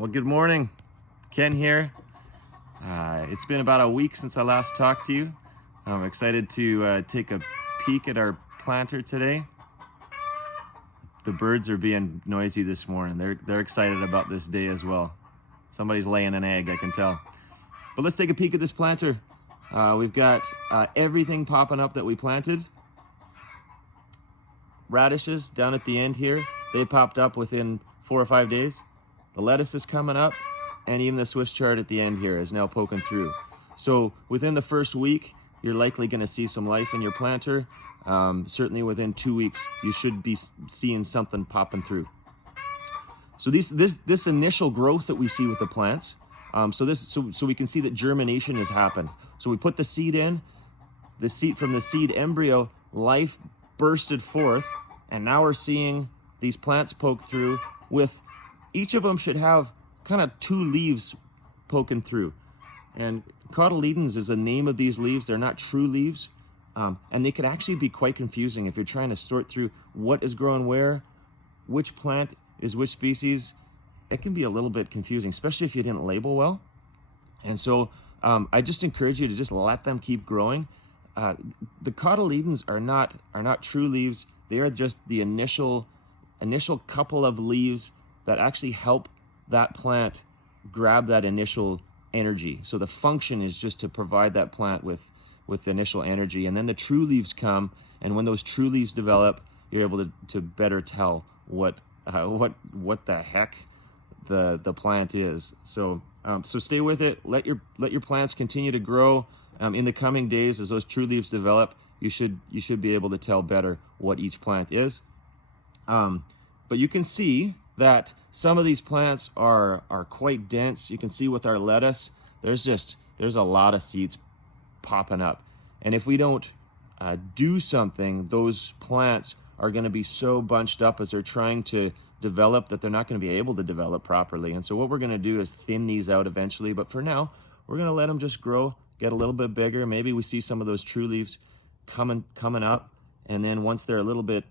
Well, good morning. Ken here. It's been about a week since I last talked to you. I'm excited to take a peek at our planter today. The birds are being noisy this morning. They're excited about this day as well. Somebody's laying an egg, I can tell. But let's take a peek at this planter. We've got everything popping up that we planted. Radishes down at the end here, they popped up within 4 or 5 days. The lettuce is coming up, and even the Swiss chard at the end here is now poking through. So within the first week, you're likely going to see some life in your planter. Certainly within 2 weeks, you should be seeing something popping through. So this initial growth that we see with the plants, so we can see that germination has happened. So we put the seed in, from the seed embryo, life bursted forth, and now we're seeing these plants poke through with each of them should have kind of 2 leaves poking through. And cotyledons is the name of these leaves. They're not true leaves. And they could actually be quite confusing if you're trying to sort through what is growing where, which plant is which species. It can be a little bit confusing, especially if you didn't label well. And so I just encourage you to just let them keep growing. The cotyledons are not true leaves. They are just the initial couple of leaves that actually help that plant grab that initial energy. So the function is just to provide that plant with initial energy, and then the true leaves come, and when those true leaves develop, you're able to better tell what the heck the plant is. So stay with it. Let your plants continue to grow. In the coming days, as those true leaves develop, you should be able to tell better what each plant is. But you can see that some of these plants are quite dense. You can see with our lettuce, there's a lot of seeds popping up. And if we don't do something, those plants are going to be so bunched up as they're trying to develop that they're not going to be able to develop properly. And so what we're going to do is thin these out eventually. But for now, we're going to let them just grow, get a little bit bigger. Maybe we see some of those true leaves coming up. And then once they're a little bit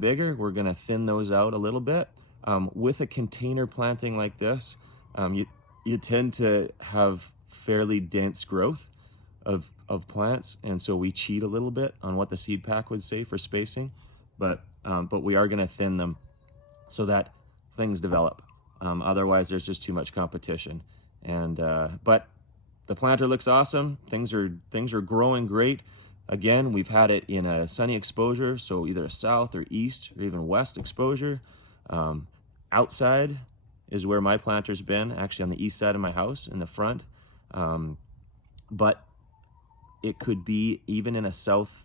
bigger, we're going to thin those out a little bit. With a container planting like this, you tend to have fairly dense growth of plants, and so we cheat a little bit on what the seed pack would say for spacing, but we are going to thin them so that things develop. Otherwise, there's just too much competition. And but the planter looks awesome. Things are growing great. Again, we've had it in a sunny exposure, so either a south or east or even west exposure. Outside is where my planter's been, actually on the east side of my house in the front. But it could be even in a south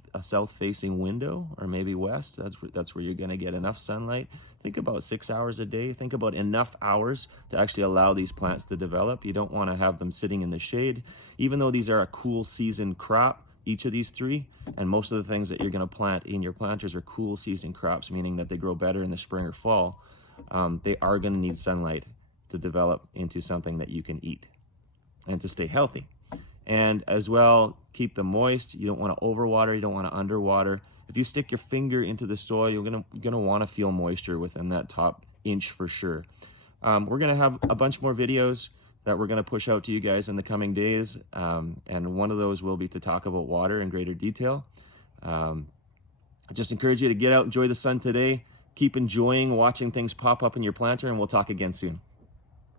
facing window, or maybe west. That's where you're going to get enough sunlight. Think about 6 hours a day. Think about enough hours to actually allow these plants to develop. You don't want to have them sitting in the shade, even though these are a cool season crop, each of these 3, and most of the things that you're going to plant in your planters are cool season crops, meaning that they grow better in the spring or fall. They are going to need sunlight to develop into something that you can eat and to stay healthy. And as well, keep them moist. You don't want to overwater, you don't want to underwater. If you stick your finger into the soil, you're gonna want to feel moisture within that top inch for sure. We're gonna have a bunch more videos that we're gonna push out to you guys in the coming days, and one of those will be to talk about water in greater detail. I just encourage you to get out, enjoy the sun today. Keep enjoying watching things pop up in your planter, and we'll talk again soon.